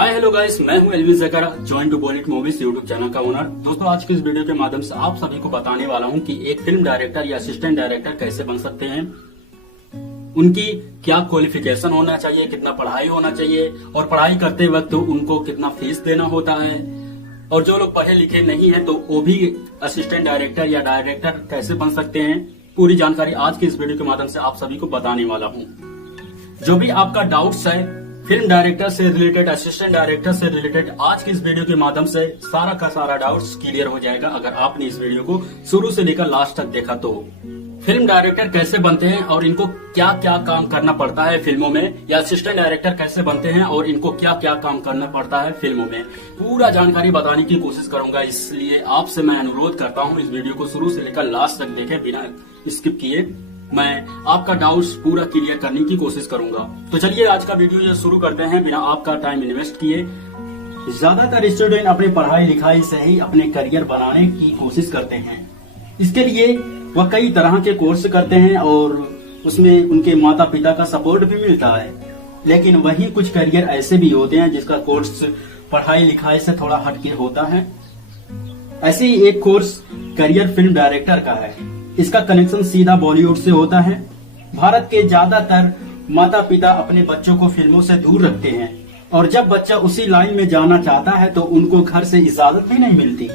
Hi hello guys, मैं हूं एलवी जकरा, join to Bollywood movies YouTube channel का ओनर। दोस्तों, आज की इस वीडियो के माध्यम से आप सभी को बताने वाला हूं कि एक फिल्म डायरेक्टर या असिस्टेंट डायरेक्टर कैसे बन सकते हैं, उनकी क्या क्वालिफिकेशन होना चाहिए, कितना पढ़ाई होना चाहिए और पढ़ाई करते वक्त उनको कितना फीस देना होता है, और जो लोग पढ़े लिखे नहीं है तो वो भी असिस्टेंट डायरेक्टर या डायरेक्टर कैसे बन सकते हैं। पूरी जानकारी आज की इस वीडियो के माध्यम से आप सभी को बताने वाला हूँ। जो भी आपका डाउट्स है फिल्म डायरेक्टर से रिलेटेड, असिस्टेंट डायरेक्टर से रिलेटेड, आज की इस वीडियो के माध्यम से सारा का सारा डाउट्स क्लियर हो जाएगा अगर आपने इस वीडियो को शुरू से लेकर लास्ट तक देखा तो। फिल्म डायरेक्टर कैसे बनते हैं और इनको क्या क्या काम करना पड़ता है फिल्मों में, या असिस्टेंट डायरेक्टर कैसे बनते हैं और इनको क्या क्या काम करना पड़ता है फिल्मों में, पूरा जानकारी बताने की कोशिश करूंगा। इसलिए आपसे मैं अनुरोध करता हूं इस वीडियो को शुरू से लेकर लास्ट तक देखें, बिना स्किप किए। मैं आपका डाउट्स पूरा क्लियर करने की कोशिश करूंगा। तो चलिए आज का वीडियो ये शुरू करते हैं बिना आपका टाइम इन्वेस्ट किए। ज्यादातर स्टूडेंट अपनी पढ़ाई लिखाई से ही अपने करियर बनाने की कोशिश करते हैं। इसके लिए वह कई तरह के कोर्स करते हैं और उसमें उनके माता पिता का सपोर्ट भी मिलता है। लेकिन वहीं कुछ करियर ऐसे भी होते हैं जिसका कोर्स पढ़ाई लिखाई से थोड़ा हटके होता है। ऐसे ही एक कोर्स करियर फिल्म डायरेक्टर का है। इसका कनेक्शन सीधा बॉलीवुड से होता है। भारत के ज्यादातर माता पिता अपने बच्चों को फिल्मों से दूर रखते हैं और जब बच्चा उसी लाइन में जाना चाहता है तो उनको घर से इजाजत भी नहीं मिलती।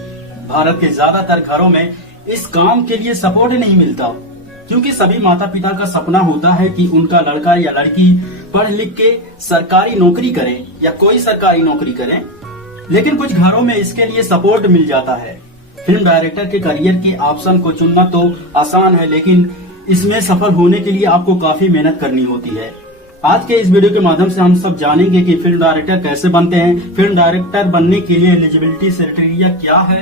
भारत के ज्यादातर घरों में इस काम के लिए सपोर्ट नहीं मिलता, क्योंकि सभी माता पिता का सपना होता है कि उनका लड़का या लड़की पढ़ लिख के सरकारी नौकरी करे या कोई सरकारी नौकरी करे। लेकिन कुछ घरों में इसके लिए सपोर्ट मिल जाता है। फिल्म डायरेक्टर के करियर के ऑप्शन को चुनना तो आसान है, लेकिन इसमें सफल होने के लिए आपको काफी मेहनत करनी होती है। आज के इस वीडियो के माध्यम से हम सब जानेंगे कि फिल्म डायरेक्टर कैसे बनते हैं, फिल्म डायरेक्टर बनने के लिए एलिजिबिलिटी क्राइटेरिया क्या है,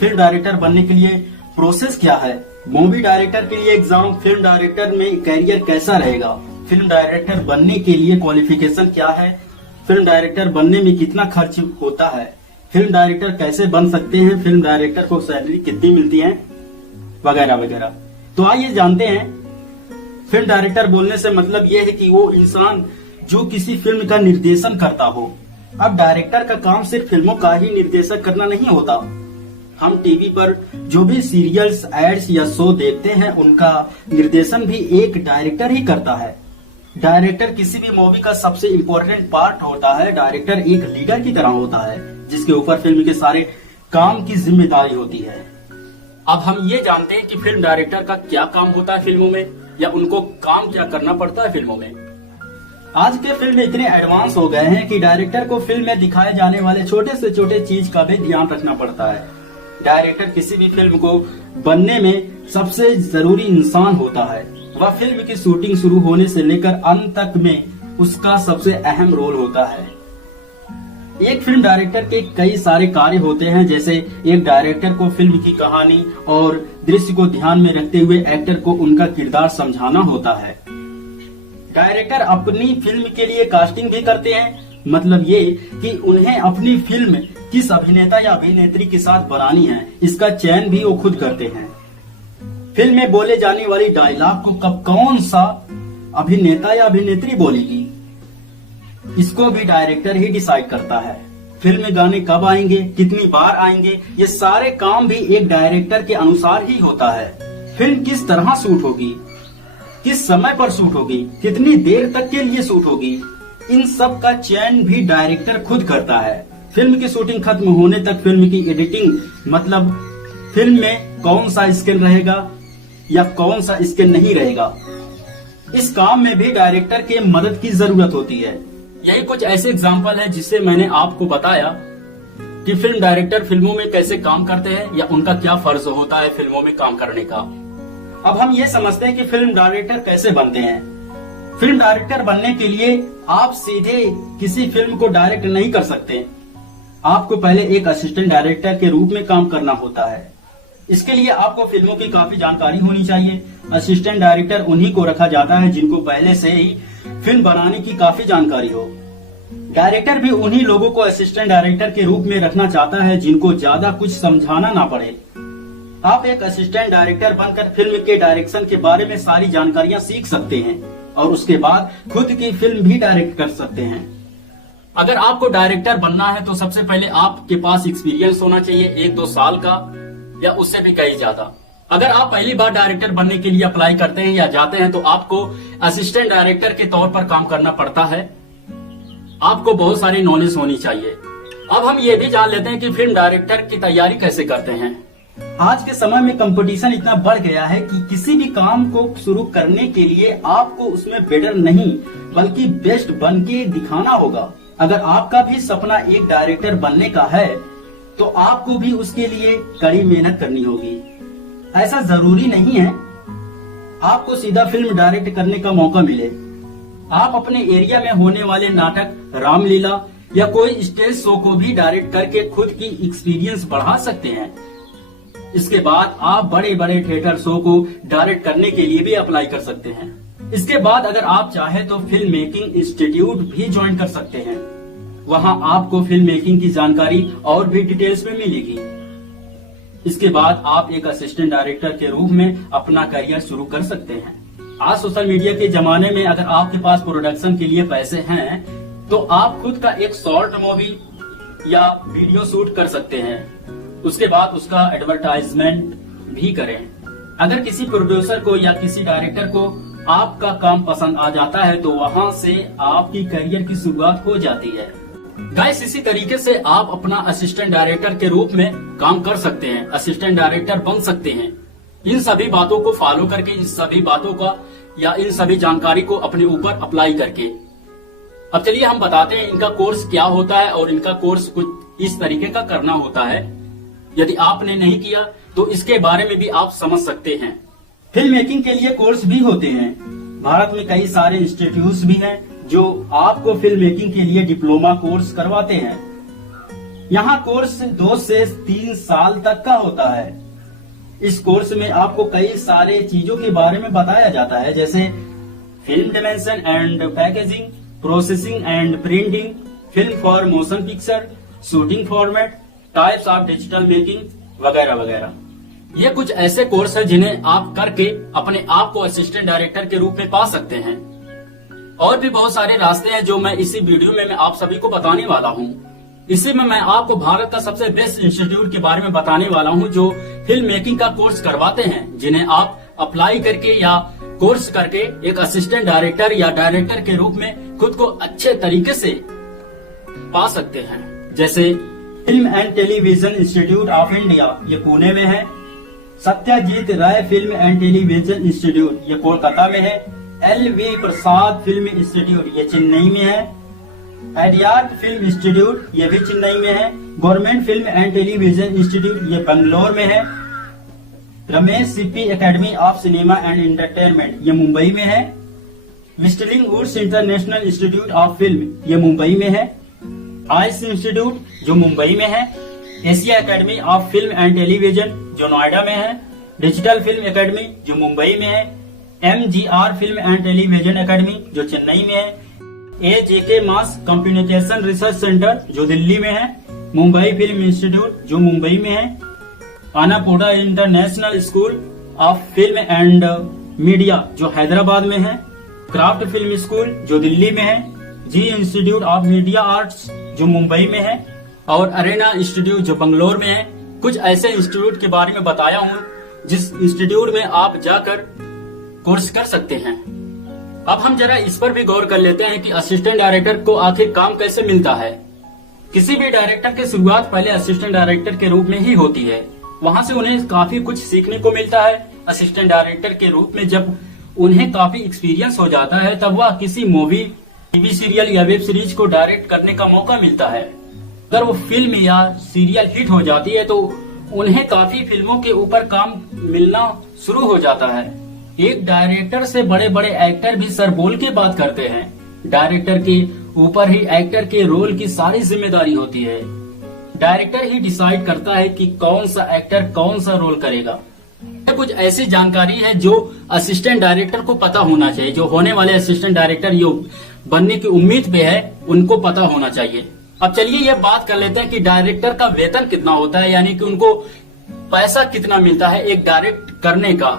फिल्म डायरेक्टर बनने के लिए प्रोसेस क्या है, मूवी डायरेक्टर के लिए एग्जाम, फिल्म डायरेक्टर में करियर कैसा रहेगा, फिल्म डायरेक्टर बनने के लिए क्वालिफिकेशन क्या है, फिल्म डायरेक्टर बनने में कितना खर्च होता है, फिल्म डायरेक्टर कैसे बन सकते हैं, फिल्म डायरेक्टर को सैलरी कितनी मिलती है, वगैरह वगैरह। तो आइए जानते हैं। फिल्म डायरेक्टर बोलने से मतलब यह है कि वो इंसान जो किसी फिल्म का निर्देशन करता हो। अब डायरेक्टर का काम सिर्फ फिल्मों का ही निर्देशन करना नहीं होता। हम टीवी पर जो भी सीरियल्स, एड्स या शो देखते हैं उनका निर्देशन भी एक डायरेक्टर ही करता है। डायरेक्टर किसी भी मूवी का सबसे इम्पोर्टेंट पार्ट होता है। डायरेक्टर एक लीडर की तरह होता है जिसके ऊपर फिल्म के सारे काम की जिम्मेदारी होती है। अब हम ये जानते हैं कि फिल्म डायरेक्टर का क्या काम होता है फिल्मों में, या उनको काम क्या करना पड़ता है फिल्मों में। आज के फिल्म इतने एडवांस हो गए हैं कि डायरेक्टर को फिल्म में दिखाए जाने वाले छोटे से छोटे चीज का भी ध्यान रखना पड़ता है। डायरेक्टर किसी भी फिल्म को बनने में सबसे जरूरी इंसान होता है। वह फिल्म की शूटिंग शुरू होने से लेकर अंत तक में उसका सबसे अहम रोल होता है। एक फिल्म डायरेक्टर के कई सारे कार्य होते हैं, जैसे एक डायरेक्टर को फिल्म की कहानी और दृश्य को ध्यान में रखते हुए एक्टर को उनका किरदार समझाना होता है। डायरेक्टर अपनी फिल्म के लिए कास्टिंग भी करते हैं, मतलब ये कि उन्हें अपनी फिल्म किस अभिनेता या अभिनेत्री के साथ बनानी है, इसका चयन भी वो खुद करते हैं। फिल्म में बोले जाने वाली डायलॉग को कब कौन सा अभिनेता या अभिनेत्री बोलेगी, इसको भी डायरेक्टर ही डिसाइड करता है। फिल्म में गाने कब आएंगे, कितनी बार आएंगे, ये सारे काम भी एक डायरेक्टर के अनुसार ही होता है। फिल्म किस तरह शूट होगी, किस समय पर शूट होगी, कितनी देर तक के लिए शूट होगी, इन सब का चयन भी डायरेक्टर खुद करता है। फिल्म की शूटिंग खत्म होने तक फिल्म की एडिटिंग, मतलब फिल्म में कौन सा स्केल रहेगा या कौन सा स्केल नहीं रहेगा, इस काम में भी डायरेक्टर के मदद की जरूरत होती है। यही कुछ ऐसे एग्जाम्पल है जिससे मैंने आपको बताया कि फिल्म डायरेक्टर फिल्मों में कैसे काम करते हैं या उनका क्या फर्ज होता है फिल्मों में काम करने का। अब हम ये समझते हैं कि फिल्म डायरेक्टर कैसे बनते हैं। फिल्म डायरेक्टर बनने के लिए आप सीधे किसी फिल्म को डायरेक्ट नहीं कर सकते। आपको पहले एक असिस्टेंट डायरेक्टर के रूप में काम करना होता है। इसके लिए आपको फिल्मों की काफी जानकारी होनी चाहिए। असिस्टेंट डायरेक्टर उन्हीं को रखा जाता है जिनको पहले से ही फिल्म बनाने की काफी जानकारी हो। डायरेक्टर भी उन्हीं लोगों को असिस्टेंट डायरेक्टर के रूप में रखना चाहता है जिनको ज्यादा कुछ समझाना ना पड़े। आप एक असिस्टेंट डायरेक्टर बनकर फिल्म के डायरेक्शन के बारे में सारी जानकारियां सीख सकते हैं और उसके बाद खुद की फिल्म भी डायरेक्ट कर सकते हैं। अगर आपको डायरेक्टर बनना है तो सबसे पहले आपके पास एक्सपीरियंस होना चाहिए 1-2 साल का या उससे भी कहीं ज्यादा। अगर आप पहली बार डायरेक्टर बनने के लिए अप्लाई करते हैं या जाते हैं तो आपको असिस्टेंट डायरेक्टर के तौर पर काम करना पड़ता है। आपको बहुत सारी नॉलेज होनी चाहिए। अब हम ये भी जान लेते हैं कि फिल्म डायरेक्टर की तैयारी कैसे करते हैं। आज के समय में कंपटीशन इतना बढ़ गया है कि किसी भी काम को शुरू करने के लिए आपको उसमें बेटर नहीं बल्कि बेस्ट बन के दिखाना होगा। अगर आपका भी सपना एक डायरेक्टर बनने का है तो आपको भी उसके लिए कड़ी मेहनत करनी होगी। ऐसा जरूरी नहीं है आपको सीधा फिल्म डायरेक्ट करने का मौका मिले। आप अपने एरिया में होने वाले नाटक, रामलीला या कोई स्टेज शो को भी डायरेक्ट करके खुद की एक्सपीरियंस बढ़ा सकते हैं। इसके बाद आप बड़े बड़े थिएटर शो को डायरेक्ट करने के लिए भी अप्लाई कर सकते हैं। इसके बाद अगर आप चाहे तो फिल्म मेकिंग इंस्टीट्यूट भी ज्वाइन कर सकते हैं। वहां आपको फिल्म मेकिंग की जानकारी और भी डिटेल्स में मिलेगी। इसके बाद आप एक असिस्टेंट डायरेक्टर के रूप में अपना करियर शुरू कर सकते हैं। आज सोशल मीडिया के जमाने में अगर आपके पास प्रोडक्शन के लिए पैसे हैं तो आप खुद का एक शॉर्ट मूवी या वीडियो शूट कर सकते हैं। उसके बाद उसका एडवर्टाइजमेंट भी करें। अगर किसी प्रोड्यूसर को या किसी डायरेक्टर को आपका काम पसंद आ जाता है तो वहां से आपकी करियर की शुरुआत हो जाती है। गाइस, इसी तरीके से आप अपना असिस्टेंट डायरेक्टर के रूप में काम कर सकते हैं, असिस्टेंट डायरेक्टर बन सकते हैं। इन सभी बातों को फॉलो करके, इन सभी बातों का या इन सभी जानकारी को अपने ऊपर अप्लाई करके। अब चलिए हम बताते हैं इनका कोर्स क्या होता है और इनका कोर्स कुछ इस तरीके का करना होता है। यदि आपने नहीं किया तो इसके बारे में भी आप समझ सकते हैं। फिल्म मेकिंग के लिए कोर्स भी होते हैं। भारत में कई सारे इंस्टीट्यूट्स भी हैं जो आपको फिल्म मेकिंग के लिए डिप्लोमा कोर्स करवाते हैं। यहाँ कोर्स 2 से 3 साल तक का होता है। इस कोर्स में आपको कई सारे चीजों के बारे में बताया जाता है, जैसे film dimension and packaging, processing and printing, film for motion picture, shooting format, types of digital making वगैरह वगैरह। ये कुछ ऐसे कोर्स है जिन्हें आप करके अपने आप को असिस्टेंट डायरेक्टर के रूप में पा सकते हैं। और भी बहुत सारे रास्ते हैं जो मैं इसी वीडियो में मैं आप सभी को बताने वाला हूँ। इसी में मैं आपको भारत का सबसे बेस्ट इंस्टीट्यूट के बारे में बताने वाला हूँ जो फिल्म मेकिंग का कोर्स करवाते हैं, जिन्हें आप अप्लाई करके या कोर्स करके एक असिस्टेंट डायरेक्टर या डायरेक्टर के रूप में खुद को अच्छे तरीके से पा सकते हैं। जैसे film and Television institute of India, ये पुणे में है। सत्यजीत राय फिल्म एंड टेलीविजन इंस्टीट्यूट, ये कोलकाता में है। LV प्रसाद फिल्म इंस्टीट्यूट, ये चेन्नई में है। एडियार्ट फिल्म इंस्टीट्यूट, ये भी चेन्नई में है। Government Film and Television Institute, ये बंगलोर में है। Ramesh Sippy Academy of Cinema and Entertainment, ये मुंबई में है। Whistling Woods International Institute of Film, ये मुंबई में है। आइस इंस्टीट्यूट, जो मुंबई में है। Asia academy of film and television, जो नोएडा में है। डिजिटल फिल्म एकेडमी, जो मुंबई में है। MGR film and television academy, जो चेन्नई में है। AJK mass communication research centre, जो दिल्ली में है। मुंबई फिल्म इंस्टीट्यूट, जो मुंबई में है। Annapurna international school of film and media, जो हैदराबाद में है। क्राफ्ट फिल्म स्कूल, जो दिल्ली में है। जी इंस्टीट्यूट ऑफ मीडिया आर्ट्स, जो मुंबई में है। और अरेना इंस्टीट्यूट, जो बंगलोर में है। कुछ ऐसे इंस्टीट्यूट के बारे में बताया हूँ जिस इंस्टीट्यूट में आप जाकर कोर्स कर सकते हैं। अब हम जरा इस पर भी गौर कर लेते हैं कि असिस्टेंट डायरेक्टर को आखिर काम कैसे मिलता है। किसी भी डायरेक्टर की शुरुआत पहले असिस्टेंट डायरेक्टर के रूप में ही होती है। वहां से उन्हें काफी कुछ सीखने को मिलता है। असिस्टेंट डायरेक्टर के रूप में जब उन्हें काफी एक्सपीरियंस हो जाता है तब वह किसी मूवी, टीवी सीरियल या वेब सीरीज को डायरेक्ट करने का मौका मिलता है। अगर वो फिल्म या सीरियल हिट हो जाती है तो उन्हें काफी फिल्मों के ऊपर काम मिलना शुरू हो जाता है। एक डायरेक्टर से बड़े बड़े एक्टर भी सर बोल के बात करते हैं। डायरेक्टर के ऊपर ही एक्टर के रोल की सारी जिम्मेदारी होती है। डायरेक्टर ही डिसाइड करता है कि कौन सा एक्टर कौन सा रोल करेगा। कुछ ऐसी जानकारी है जो असिस्टेंट डायरेक्टर को पता होना चाहिए। जो होने वाले असिस्टेंट डायरेक्टर जो बनने की उम्मीद पे है उनको पता होना चाहिए। अब चलिए ये बात कर लेते हैं कि डायरेक्टर का वेतन कितना होता है, यानी कि उनको पैसा कितना मिलता है एक डायरेक्ट करने का,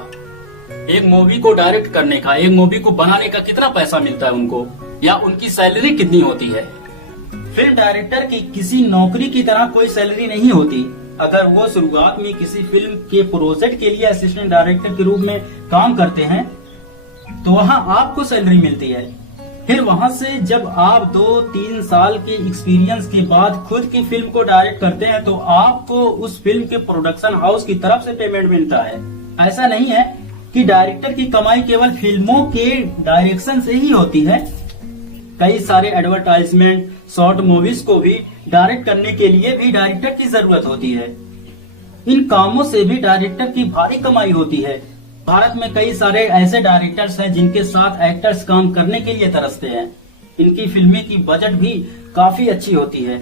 एक मूवी को डायरेक्ट करने का, एक मूवी को बनाने का कितना पैसा मिलता है उनको, या उनकी सैलरी कितनी होती है। फिल्म डायरेक्टर की किसी नौकरी की तरह कोई सैलरी नहीं होती। अगर वो शुरुआत में किसी फिल्म के प्रोजेक्ट के लिए असिस्टेंट डायरेक्टर के रूप में काम करते हैं तो वहाँ आपको सैलरी मिलती है। फिर वहाँ से जब आप 2-3 साल के एक्सपीरियंस के बाद खुद की फिल्म को डायरेक्ट करते हैं तो आपको उस फिल्म के प्रोडक्शन हाउस की तरफ से पेमेंट मिलता है। ऐसा नहीं है कि डायरेक्टर की कमाई केवल फिल्मों के डायरेक्शन से ही होती है। कई सारे एडवर्टाइजमेंट, शॉर्ट मूवीज को भी डायरेक्ट करने के लिए भी डायरेक्टर की जरूरत होती है। इन कामों से भी डायरेक्टर की भारी कमाई होती है। भारत में कई सारे ऐसे डायरेक्टर्स हैं जिनके साथ एक्टर्स काम करने के लिए तरसते हैं। इनकी फिल्में की बजट भी काफी अच्छी होती है,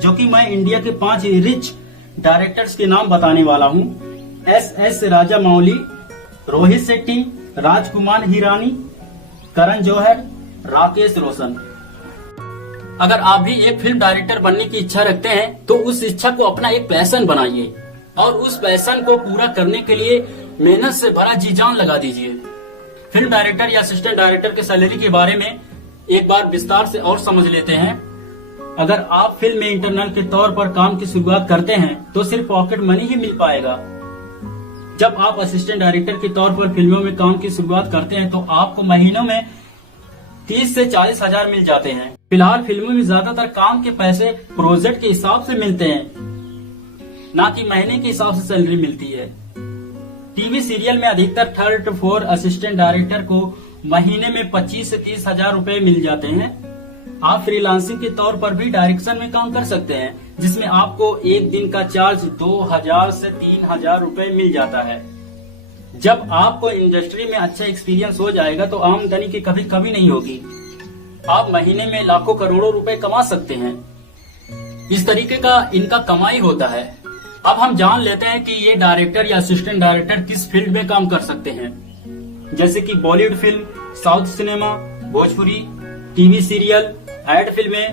जो कि मैं इंडिया के 5 रिच डायरेक्टर्स के नाम बताने वाला हूँ। एस राजामौली, रोहित शेट्टी, राजकुमार हिरानी, करण जौहर, राकेश रोशन। अगर आप भी एक फिल्म डायरेक्टर बनने की इच्छा रखते हैं तो उस इच्छा को अपना एक पैशन बनाइए और उस पैशन को पूरा करने के लिए मेहनत से भरा जी जान लगा दीजिए। फिल्म डायरेक्टर या असिस्टेंट डायरेक्टर के सैलरी के बारे में एक बार विस्तार से और समझ लेते हैं। अगर आप फिल्म में इंटरनल के तौर पर काम की शुरुआत करते हैं तो सिर्फ पॉकेट मनी ही मिल पाएगा। जब आप असिस्टेंट डायरेक्टर के तौर पर फिल्मों में काम की शुरुआत करते हैं तो आपको महीनों में 30 से 40 हजार मिल जाते हैं। फिलहाल फिल्मों में ज्यादातर काम के पैसे प्रोजेक्ट के हिसाब से मिलते हैं, ना कि महीने के हिसाब से सैलरी मिलती है। टीवी सीरियल में अधिकतर 3rd to 4th assistant director को महीने में 25 से 30 हजार रूपए मिल जाते हैं। आप फ्रीलांसिंग के तौर पर भी डायरेक्शन में काम कर सकते हैं, जिसमें आपको एक दिन का चार्ज 2000 से 3000 रूपए मिल जाता है। जब आपको इंडस्ट्री में अच्छा एक्सपीरियंस हो जाएगा तो आमदनी की कभी कमी नहीं होगी। आप महीने में लाखों करोड़ों रुपए कमा सकते हैं। इस तरीके का इनका कमाई होता है। अब हम जान लेते हैं कि ये डायरेक्टर या असिस्टेंट डायरेक्टर किस फील्ड में काम कर सकते हैं, जैसे कि Bollywood film, south cinema, Bhojpuri, TV serial, ad फिल्में,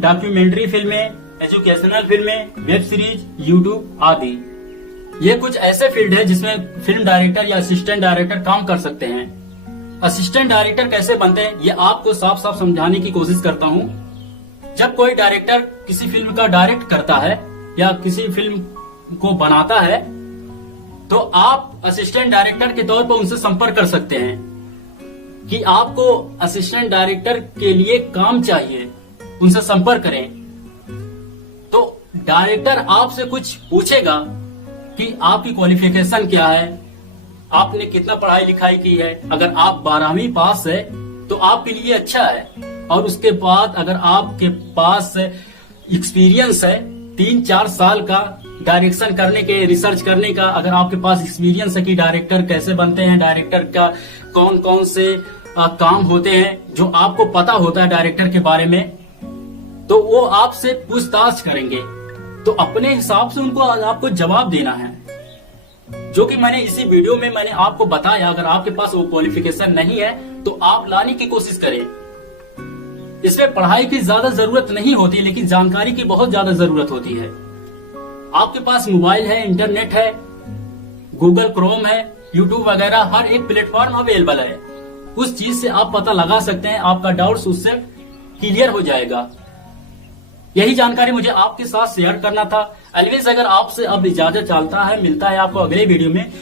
डॉक्यूमेंट्री फिल्में, एजुकेशनल फिल्में, वेब सीरीज, यूट्यूब आदि। ये कुछ ऐसे फील्ड है जिसमें फिल्म डायरेक्टर या असिस्टेंट डायरेक्टर काम कर सकते हैं। असिस्टेंट डायरेक्टर कैसे बनते हैं ये आपको साफ साफ समझाने की कोशिश करता हूँ। जब कोई डायरेक्टर किसी फिल्म का डायरेक्ट करता है या किसी फिल्म को बनाता है तो आप असिस्टेंट डायरेक्टर के तौर पर उनसे संपर्क कर सकते हैं कि आपको असिस्टेंट डायरेक्टर के लिए काम चाहिए, उनसे संपर्क करें। तो डायरेक्टर आपसे कुछ पूछेगा कि आपकी क्वालिफिकेशन क्या है, आपने कितना पढ़ाई लिखाई की है। अगर आप 12वीं पास है तो आपके लिए अच्छा है, और उसके बाद अगर आपके पास एक्सपीरियंस है 3-4 साल का डायरेक्शन करने के, रिसर्च करने का, अगर आपके पास एक्सपीरियंस है कि डायरेक्टर कैसे बनते हैं, डायरेक्टर का कौन कौन से काम होते हैं जो आपको पता होता है डायरेक्टर के बारे में, तो वो आपसे पूछताछ करेंगे। तो अपने हिसाब से उनको आपको जवाब देना है, जो कि मैंने इसी वीडियो में मैंने आपको बताया। अगर आपके पास वो क्वालिफिकेशन नहीं है तो आप लाने की कोशिश करें। इसमें पढ़ाई की ज्यादा जरूरत नहीं होती, लेकिन जानकारी की बहुत ज्यादा जरूरत होती है। आपके पास मोबाइल है, इंटरनेट है, गूगल क्रोम है, यूट्यूब वगैरह हर एक प्लेटफॉर्म अवेलेबल है। उस चीज से आप पता लगा सकते हैं, आपका डाउट्स उससे क्लियर हो जाएगा। यही जानकारी मुझे आपके साथ शेयर करना था। अलवेज अगर आपसे अब इजाजत चाहता है, मिलता है आपको अगले वीडियो में।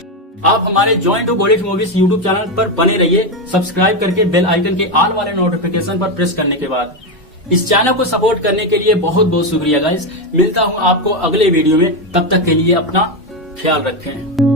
आप हमारे join to Bollywood movies YouTube channel पर बने रहिए, सब्सक्राइब करके बेल आइकन के ऑल वाले नोटिफिकेशन पर प्रेस करने के बाद। इस चैनल को सपोर्ट करने के लिए बहुत बहुत शुक्रिया गाइस। मिलता हूँ आपको अगले वीडियो में, तब तक के लिए अपना ख्याल रखें।